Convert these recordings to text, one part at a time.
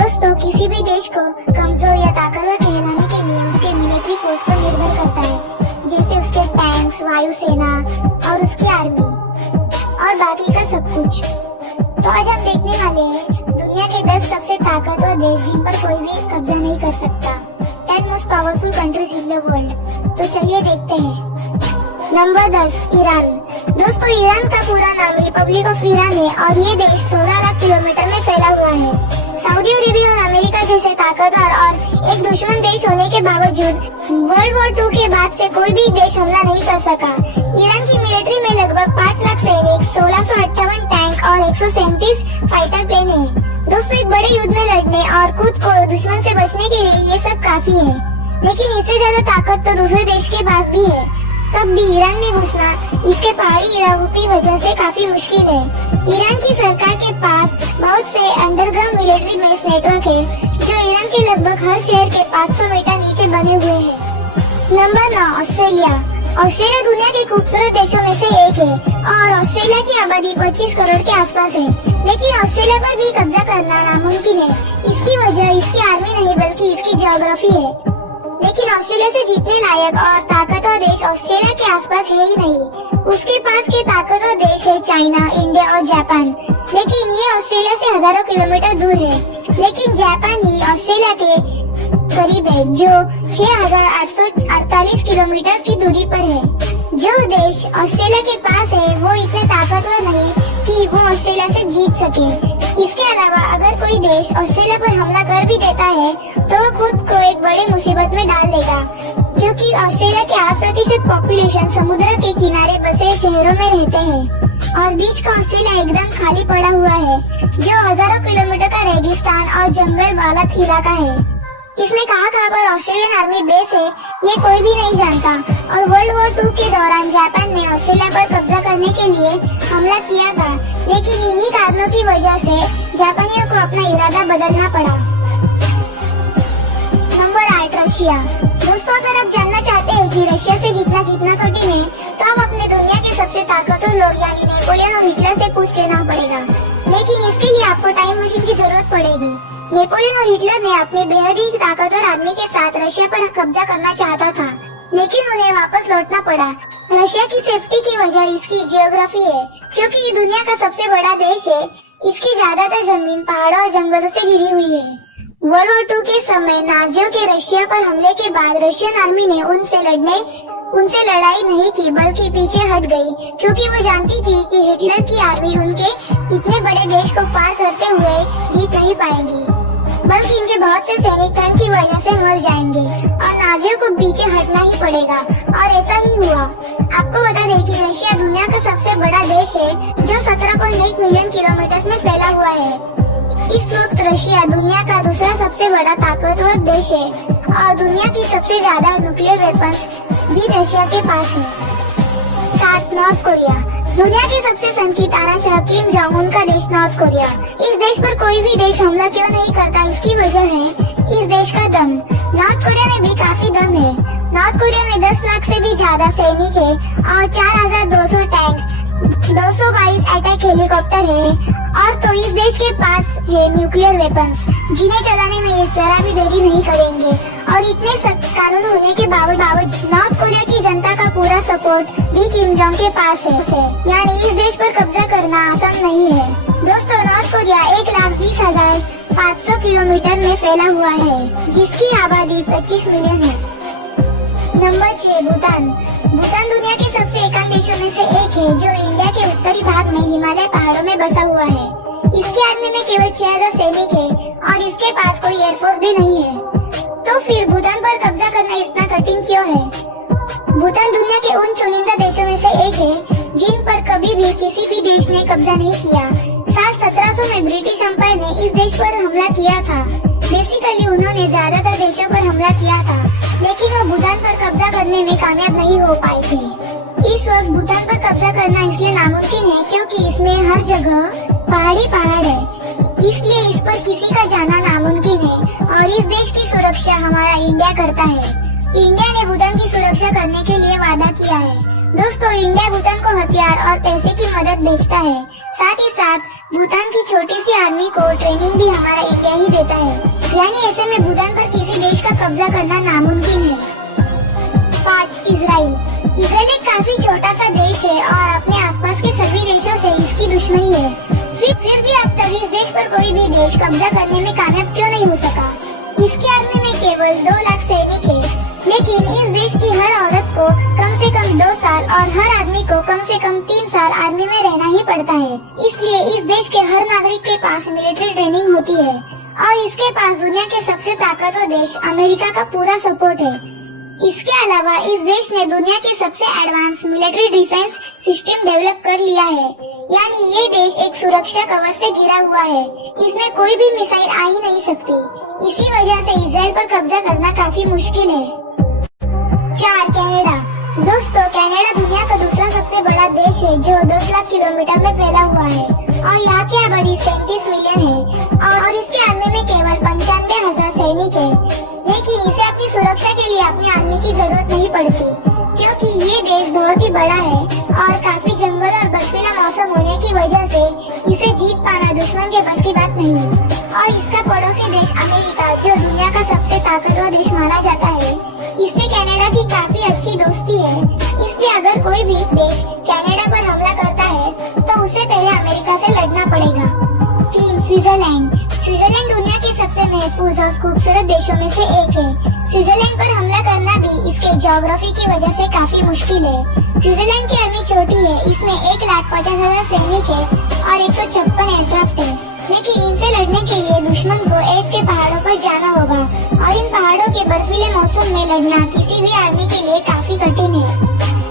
दोस्तों, किसी भी देश को कमजोर या ताकतवर कहलाने के लिए उसके मिलिट्री फोर्स पर निर्भर करता है, जैसे उसके टैंक्स, वायुसेना और उसकी आर्मी और बाकी का सब कुछ। तो आज हम देखने वाले हैं दुनिया के 10 सबसे ताकतवर देश जिन पर कोई भी कब्जा नहीं कर सकता। 10 most powerful countries in the world. तो चलिए देखते हैं। Number 10, Iran. दोस्तों, ईरान का पूरा नाम रिपब्लिक ऑफ ईरान है और ये देश 16 लाख किलोमीटर में फैला हुआ है। सऊदी अरेबिया और अमेरिका जैसे ताकतवर और एक दुश्मन देश होने के बावजूद वर्ल्ड वॉर 2 के बाद से कोई भी देश हमला नहीं कर सका। ईरान की मिलिट्री में लगभग 5 लाख सैनिक, 1658 टैंक और 137 फाइटर प्लेन है। दोस्तों, एक बड़े युद्ध में लड़ने और खुद को दुश्मन से बचने के लिए ये सब काफी है, लेकिन इससे ज्यादा ताकत तो दूसरे देश के पास भी है। तब भी ईरान में घुसना इसके पहाड़ी इलाकों की वजह से काफी मुश्किल है। ईरान की सरकार के पास बहुत से अंडरग्राउंड मिलिट्री बेस नेटवर्क है, जो ईरान के लगभग हर शहर के 500 मीटर नीचे बने हुए हैं। Number 9, Australia. ऑस्ट्रेलिया दुनिया के खूबसूरत देशों में से एक है और ऑस्ट्रेलिया की आबादी 25 करोड़ के आसपास है, लेकिन ऑस्ट्रेलिया पर भी कब्जा करना नामुमकिन है। इसकी वजह इसकी आर्मी नहीं बल्कि इसकी ज्योग्राफी है। लेकिन ऑस्ट्रेलिया से जीतने लायक और ताकतवर देश ऑस्ट्रेलिया के आसपास है ही नहीं। उसके पास के ताकतवर देश है चाइना, इंडिया और जापान, लेकिन ये ऑस्ट्रेलिया से हजारों किलोमीटर दूर है। लेकिन जापान ही ऑस्ट्रेलिया के करीब है, जो 6848 किलोमीटर की दूरी पर है। जो देश ऑस्ट्रेलिया के पास है वो इतने ताकतवर नहीं कि वो ऑस्ट्रेलिया से जीत सके। इसके अलावा अगर कोई देश ऑस्ट्रेलिया पर हमला कर भी देता है तो वो खुद को एक बड़ी मुसीबत में डाल देगा, क्योंकि ऑस्ट्रेलिया के 8% पॉपुलेशन समुद्र के किनारे बसे शहरों में रहते हैं और बीच का ऑस्ट्रेलिया एकदम खाली पड़ा हुआ है, जो हजारों किलोमीटर का रेगिस्तान और जंगल वाला इलाका है। इसमें कहाँ पर ऑस्ट्रेलियन आर्मी बेस है ये कोई भी नहीं जानता। और वर्ल्ड वॉर 2 के दौरान जापान ने ऑस्ट्रेलिया पर कब्जा करने के लिए हमला किया था, लेकिन इन्हीं कारणों की वजह से जापानियों को अपना इरादा बदलना पड़ा। Number 8, Russia. दोस्तों, अगर आप जानना चाहते हैं कि रशिया से जीतना कितना कठिन है, तो आप अपने दुनिया के सबसे ताकतवर लोग यानी नेपोलियन और हिटलर से पूछ लेना पड़ेगा। लेकिन इसके लिए आपको टाइम मशीन की जरूरत पड़ेगी। नेपोलियन और हिटलर ने अपने बेहद ही ताकतवर आर्मी के साथ रशिया पर कब्जा करना चाहता था, लेकिन उन्हें वापस लौटना पड़ा। रशिया की सेफ्टी की वजह इसकी जियोग्राफी है, क्योंकि ये दुनिया का सबसे बड़ा देश है। इसकी ज्यादातर जमीन पहाड़ों और जंगलों से घिरी हुई है। वर्ल्ड वॉर 2 के समय नाजियों के रशिया पर हमले के बाद रशियन आर्मी ने उनसे लड़ाई नहीं की, बल्कि पीछे हट गई, क्योंकि वो जानती थी कि हिटलर की आर्मी उनके इतने बड़े देश को पार करते हुए जीत नहीं पाएगी, बल्कि इनके बहुत से सैनिक ठंड की वजह से मर जाएंगे और नाजियों को पीछे हटना ही पड़ेगा। और ऐसा ही हुआ। आपको बता दें कि रशिया दुनिया का सबसे बड़ा देश है, जो 17.1 मिलियन किलोमीटर में फैला हुआ है। इस वक्त रशिया दुनिया का दूसरा सबसे बड़ा ताकतवर देश है और दुनिया की सबसे ज्यादा न्यूक्लियर वेपन्स भी रशिया के पास है। 7, नॉर्थ कोरिया। दुनिया के सबसे सन की तानाशाह किम जोंग उन का देश नॉर्थ कोरिया। इस देश पर कोई भी देश हमला क्यों नहीं करता, इसकी वजह है इस देश का दम। नॉर्थ कोरिया में भी काफी दम है। नॉर्थ कोरिया में 10 लाख से भी ज्यादा सैनिक है और 4200 टैंक, 222 अटैक हेलीकॉप्टर है। और तो इस देश के पास है न्यूक्लियर वेपन्स, जिन्हें चलाने में ये जरा भी देरी नहीं करेंगे। और इतने सख्त कानून होने के बावजूद नॉर्थ कोरिया की जनता का पूरा सपोर्ट भी किम जोंग के पास है, यानी इस देश पर कब्जा करना आसान नहीं है। दोस्तों, नॉर्थ कोरिया 1,20,500 किलोमीटर में फैला हुआ है, जिसकी आबादी 25 मिलियन है। नंबर 6, भूटान। भूटान दुनिया के सबसे एकांत देशों में से एक है, जो इंडिया के उत्तरी भाग में हिमालय पहाड़ों में बसा हुआ है। इसकी आर्मी में केवल 6000 सैनिक है और इसके पास कोई एयरफोर्स भी नहीं है। तो फिर भूटान पर कब्जा करना इतना कठिन क्यों है? भूटान दुनिया के उन चुनिंदा देशों में से एक है जिन पर कभी भी किसी भी देश ने कब्जा नहीं किया। साल 1700 में ब्रिटिश एम्पायर ने इस देश पर हमला किया था। बेसिकली उन्होंने ज्यादातर देशों पर हमला किया था, लेकिन वो भूटान पर कब्जा करने में कामयाब नहीं हो पाए थे। इस वक्त भूटान पर कब्जा करना इसलिए नामुमकिन है क्योंकि इसमें हर जगह पहाड़ है, इसलिए इस पर किसी का जाना नामुमकिन है। और इस देश की सुरक्षा हमारा इंडिया करता है। इंडिया ने भूटान की सुरक्षा करने के लिए वादा किया है। दोस्तों, इंडिया भूटान को हथियार और पैसे की मदद भेजता है। साथ ही साथ भूटान की छोटी सी आर्मी को ट्रेनिंग भी हमारा इंडिया ही देता है। यानी ऐसे में भूटान पर किसी देश का कब्जा करना नामुमकिन है। 5. इजराइल। इजराइल एक काफी छोटा सा देश है और अपने आसपास के सभी देशों से इसकी दुश्मनी है। फिर भी अब तक इस देश पर कोई भी देश कब्जा करने में कामयाब क्यों नहीं हो सका? इसकी आर्मी में केवल 2 लाख सैनिक है, लेकिन इस देश की हर औरत को कम से कम 2 साल और हर आदमी को कम से कम 3 साल आर्मी में रहना ही पड़ता है। इसलिए इस देश के हर नागरिक के पास मिलिट्री ट्रेनिंग होती है और इसके पास दुनिया के सबसे ताकतवर देश अमेरिका का पूरा सपोर्ट है। इसके अलावा इस देश ने दुनिया के सबसे advance military defence system develop कर लिया है। यानी ये देश एक सुरक्षा कवच से घिरा हुआ है। इसमें कोई भी मिसाइल आ ही नहीं सकती। इसी वजह से इजराइल पर कब्जा करना काफी मुश्किल है। 4. कनाडा। दोस्तों, कनाडा दुनिया का दूसरा सबसे बड़ा देश है जो 10 लाख किलोमीटर में फैला हुआ है और यहाँ की आबादी 37 मिलियन है और इसकी आर्मी में केवल 95,000 सैनिक है। लेकिन इसे अपनी सुरक्षा के लिए अपनी आर्मी की जरूरत नहीं पड़ती, क्योंकि ये देश बहुत ही बड़ा है और काफी जंगल और बर्फीला मौसम होने की वजह से इसे जीत पाना दुश्मन के बस की बात नहीं है। और इसका पड़ोसी देश अमेरिका, जो दुनिया का सबसे ताकतवर देश माना जाता है, इससे कनाडा की काफी अच्छी दोस्ती है। इसलिए अगर कोई भी देश कनाडा पर हमला करता है तो उसे पहले अमेरिका से लड़ना पड़ेगा। 3. स्विट्जरलैंड। स्विट्जरलैंड दुनिया के सबसे महफूज और खूबसूरत देशों में से एक है। स्विट्जरलैंड पर हमला करना भी इसके ज्योग्राफी की वजह से काफी मुश्किल है। स्विट्जरलैंड की आर्मी छोटी है, इसमें 1,50,000 सैनिक है और 156 एयरक्राफ्ट है। लेकिन इनसे लड़ने के लिए दुश्मन को एल्प्स के पहाड़ों पर जाना होगा और इन पहाड़ों के बर्फीले मौसम में लड़ना किसी भी आर्मी के लिए काफी कठिन है।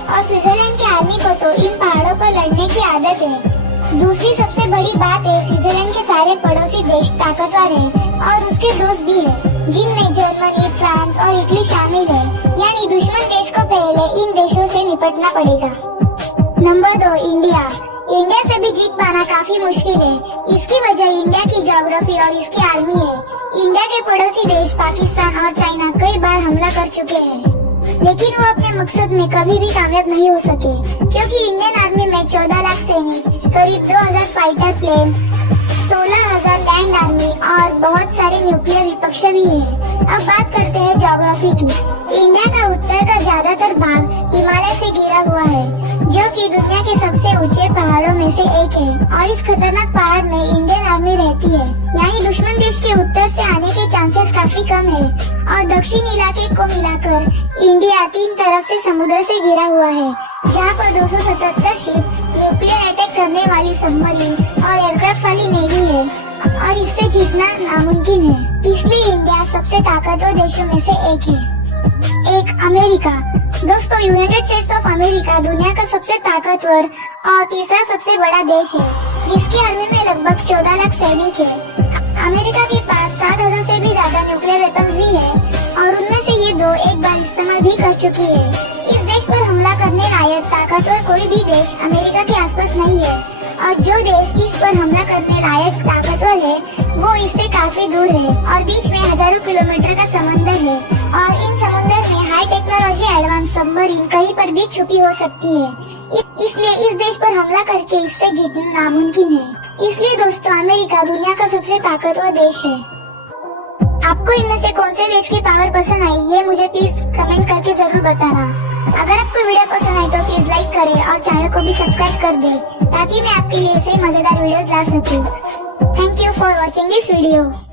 और स्विट्जरलैंड की आर्मी को तो इन पहाड़ों पर लड़ने की आदत है। दूसरी सबसे बड़ी बात है, स्विट्जरलैंड के सारे पड़ोसी देश ताकतवर हैं और उसके दोस्त भी हैं, जिनमें जर्मनी, फ्रांस और इटली शामिल है। यानी दुश्मन देश को पहले इन देशों से निपटना पड़ेगा। नंबर 2. इंडिया। इंडिया से भी जीत पाना काफी मुश्किल है। इसकी वजह इंडिया की ज्योग्राफी और इसकी आर्मी है। इंडिया के पड़ोसी देश पाकिस्तान और चाइना कई बार हमला कर चुके हैं, लेकिन वो अपने मकसद में कभी भी कामयाब नहीं हो सके, क्योंकि इंडियन आर्मी में 14 लाख सैनिक, करीब 2,000 फाइटर प्लेन, 16,000 लैंड आर्मी और बहुत सारे न्यूक्लियर विपक्ष भी है। अब बात करते हैं ज्योग्राफी की। इंडिया का उत्तर का ज्यादातर भाग हिमालय से घिरा हुआ है, जो कि दुनिया के सबसे ऊंचे पहाड़ों में से एक है और इस खतरनाक पहाड़ में इंडियन आर्मी रहती है। यानी दुश्मन देश के उत्तर से आने के चांसेस काफी कम है। और दक्षिण इलाके को मिलाकर इंडिया 3 तरफ से समुद्र से घिरा हुआ है, जहाँ पर 277 शिप, न्यूक्लियर अटैक करने वाली सबमरीन और एयरक्राफ्ट वाली नेवी है और इससे जीतना नामुमकिन है। इसलिए इंडिया सबसे ताकतवर देशों में से एक है। 1. अमेरिका। दोस्तों, यूनाइटेड स्टेट्स ऑफ अमेरिका दुनिया का सबसे ताकतवर और तीसरा सबसे बड़ा देश है, जिसकी आर्मी में लगभग 14 लाख सैनिक है। अमेरिका के पास 7,000 से भी ज्यादा न्यूक्लियर वेपन्स भी है और उनमें से ये 2 एक बार इस्तेमाल भी कर चुकी है। इस देश पर हमला करने लायक ताकतवर कोई भी देश अमेरिका के आसपास नहीं है और जो देश इस पर हमला करने लायक ताकतवर है वो इससे काफी दूर है और बीच में हजारों किलोमीटर का समंदर है और इन समंदर में हाई टेक्नोलॉजी एडवांस सबमरीन कहीं पर भी छुपी हो सकती है। इसलिए इस देश पर हमला करके इससे जीतना नामुमकिन है। इसलिए दोस्तों, अमेरिका दुनिया का सबसे ताकतवर देश है। आपको इनमें से कौन से देश की पावर पसंद आई, ये मुझे प्लीज कमेंट करके जरूर बताना। अगर आपको वीडियो पसंद आई तो प्लीज लाइक करें और चैनल को भी सब्सक्राइब कर दें, ताकि मैं आपके लिए ऐसे मजेदार वीडियोस ला सकूं। Thank you for watching this video.